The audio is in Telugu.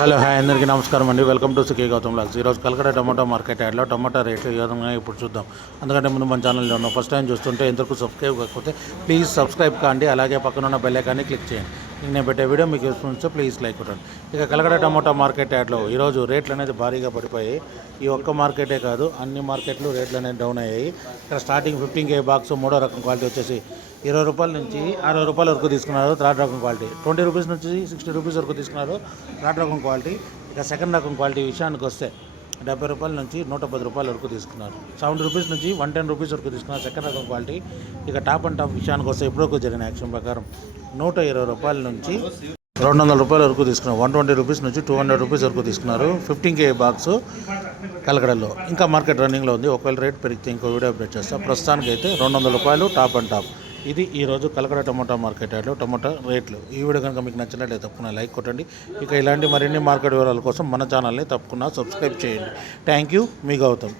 హలో హాయ్ అందరికీ నమస్కారం అండి. Welcome to Sukhi Gautam logs. ఈరోజు కలకడ టమాటో మార్కెట్ యాడ్లో టమాటా రేట్లు ఏ విధంగా ఇప్పుడు చూద్దాం. అందుకంటే ముందు మన ఛానల్లో ఉన్నాం. ఫస్ట్ టైం చూస్తుంటే ఇంతకు సబ్స్క్రైబ్ కాకపోతే ప్లీజ్ సబ్స్క్రైబ్ కాండి. అలాగే పక్కన ఉన్న బెల్ ఐకాన్ని క్లిక్ చేయండి. నేను పెట్టే వీడియో మీకు చూస్తే ప్లీజ్ లైక్ కొట్టండి. ఇక కలకడ టమాటో మార్కెట్ యాడ్లో ఈరోజు రేట్లు అనేది భారీగా పడిపోయాయి. ఈ ఒక్క మార్కెటే కాదు, అన్ని మార్కెట్లు రేట్లు అనేది డౌన్ అయ్యాయి. ఇక్కడ స్టార్టింగ్ 15K బాక్స్ మూడో రకం క్వాలిటీ వచ్చేసి 20 రూపాయల నుంచి 60 రూపాయల వరకు తీసుకున్నారు. థర్డ్ రకం క్వాలిటీ 20 రూపీస్ నుంచి 60 రూపీస్ వరకు తీసుకున్నారు. థర్డ్ రకం క్వాలిటీ. ఇక సెకండ్ రకం క్వాలిటీ విషయానికి వస్తే 70 రూపాయల నుంచి 110 రూపాయల వరకు తీసుకున్నారు. 70 రూపీస్ నుంచి 110 రూపీస్ వరకు తీసుకున్నారు సెకండ్ రకం క్వాలిటీ. ఇక టాప్ అండ్ టాప్ విషయానికి వస్తే ఇప్పుడు జరిగిన యాక్షన్ ప్రకారం 120 రూపాయల నుంచి 200 రూపాయల వరకు తీసుకున్నారు. 120 రూపీస్ నుంచి 200 రూపీస్ వరకు తీసుకున్నారు. 15K బాక్స్ కలకడలో ఇంకా మార్కెట్ రన్నింగ్లో ఉంది. ఒకవేళ రేట్ పెరిగితే ఇంకో వీడియో అప్డేట్ చేస్తాం. ప్రస్తుతానికి అయితే 200 రూపాయలు టాప్ అండ్ టాప్. ఇది ఈరోజు కలకడ టమాటా మార్కెట్ యార్డ్లో టమాటా రేట్లు. ఈ వీడియో కనుక మీకు నచ్చినట్లయితే తప్పకుండా లైక్ కొట్టండి. ఇక ఇలాంటి మరిన్ని మార్కెట్ వివరాల కోసం మన ఛానల్ని తప్పకుండా సబ్స్క్రైబ్ చేయండి. థ్యాంక్ యూ, మీ గౌతమ్.